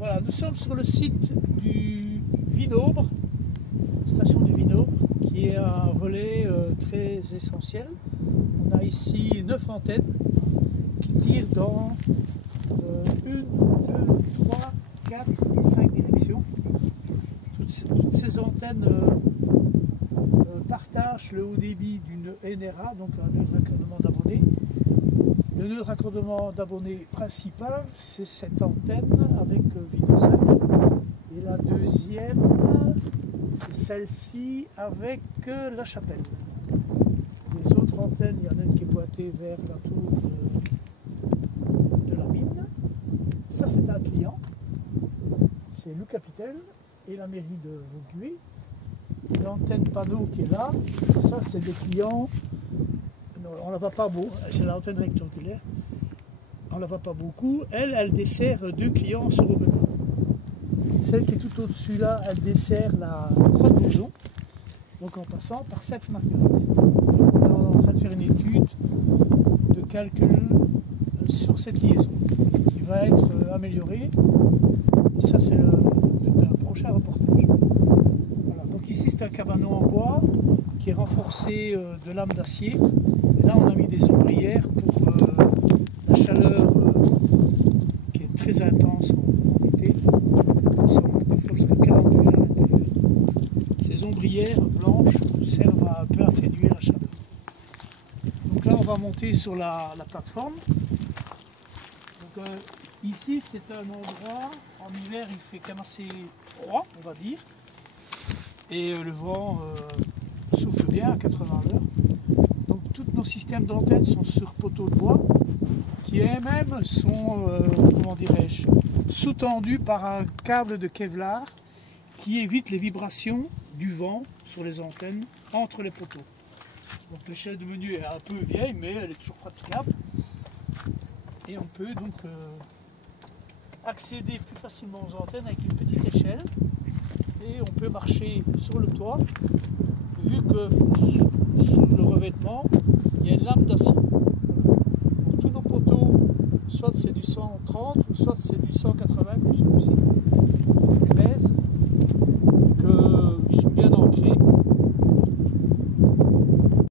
Voilà, nous sommes sur le site du Vinobre, station du Vinobre, qui est un relais très essentiel. On a ici 9 antennes qui tirent dans 1, 2, 3, 4 et 5 directions. Toutes ces antennes partagent le haut débit d'une NRA, donc un nœud de raccordement d'abonnés. Le nœud de raccordement d'abonnés principal, c'est cette antenne avec Vinosa. Et la deuxième, c'est celle-ci avec La Chapelle. Les autres antennes, il y en a une qui est pointée vers la tour de la mine. Ça, c'est un client. C'est le Capitel et la mairie de Vaugué. L'antenne panneau qui est là, ça, c'est des clients. Non, on ne la voit pas beau, c'est l'antenne rectangulaire. On ne la voit pas beaucoup. Elle dessert 2 clients sur Aubenas. Celle qui est tout au-dessus là, elle dessert la Croix de Bourdon, donc en passant par Sainte-Marguerite. On est en train de faire une étude de calcul sur cette liaison qui va être améliorée. Et ça, c'est le prochain reportage. Voilà. Donc ici, c'est un cabanon en bois qui est renforcé de lames d'acier. Et là, on a mis des ombrières pour la chaleur qui est très intense en été. Jusqu'à 40 degrés à l'intérieur. Ces ombrières blanches servent à un peu atténuer la chaleur. Donc là, on va monter sur la plateforme. Donc, ici, c'est un endroit, en hiver, il fait quand même assez froid, on va dire. Et le vent souffle bien à 80 à l'heure. Donc, tous nos systèmes d'antennes sont sur poteaux de bois, qui eux-mêmes sont, comment dirais-je, sous-tendus par un câble de Kevlar qui évite les vibrations du vent sur les antennes entre les poteaux. Donc l'échelle de menu est un peu vieille, mais elle est toujours praticable. Et on peut donc accéder plus facilement aux antennes avec une petite échelle. Et on peut marcher sur le toit, vu que sous le revêtement, il y a une lame d'acier. Donc tous nos poteaux, soit c'est du 130, ou soit c'est du 180 comme celui-ci. Ils pèsent, qu'ils sont bien ancrés.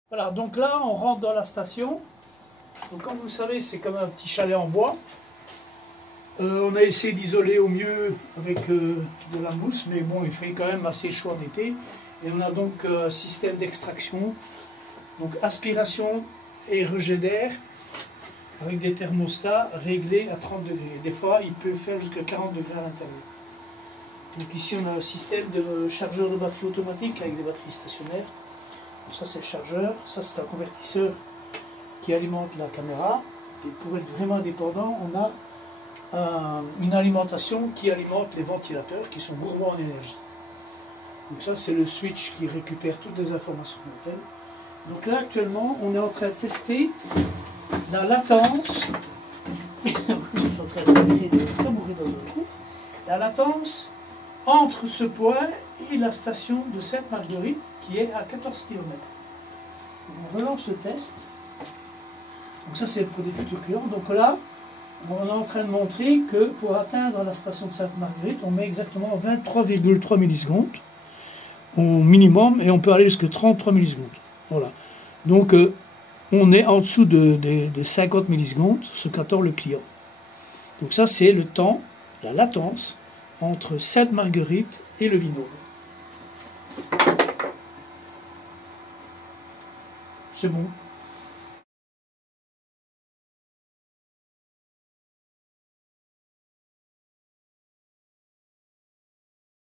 Voilà, donc là on rentre dans la station. Donc comme vous savez, c'est comme un petit chalet en bois. On a essayé d'isoler au mieux avec de la mousse, mais bon, il fait quand même assez chaud en été. Et on a donc un système d'extraction, donc aspiration et rejet d'air, avec des thermostats réglés à 30 degrés. Des fois, il peut faire jusqu'à 40 degrés à l'intérieur. Donc ici, on a un système de chargeur de batterie automatique avec des batteries stationnaires. Donc ça, c'est le chargeur. Ça, c'est un convertisseur qui alimente la caméra. Et pour être vraiment indépendant, on a une alimentation qui alimente les ventilateurs qui sont gourmands en énergie. Donc ça, c'est le switch qui récupère toutes les informations d'antenne. Donc là, actuellement, on est en train de tester la latence. Je suis en train de mettre le tabouret dans le trou. La latence entre ce point et la station de Sainte-Marguerite qui est à 14 km. On relance le test. Donc ça, c'est pour des futurs clients. Donc là, on est en train de montrer que pour atteindre la station de Sainte-Marguerite, on met exactement 23,3 millisecondes au minimum et on peut aller jusqu'à 33 millisecondes. Voilà. Donc on est en dessous des 50 millisecondes, ce qu'attend le client. Donc ça, c'est le temps, la latence entre Sainte-Marguerite et le Vinobre. C'est bon.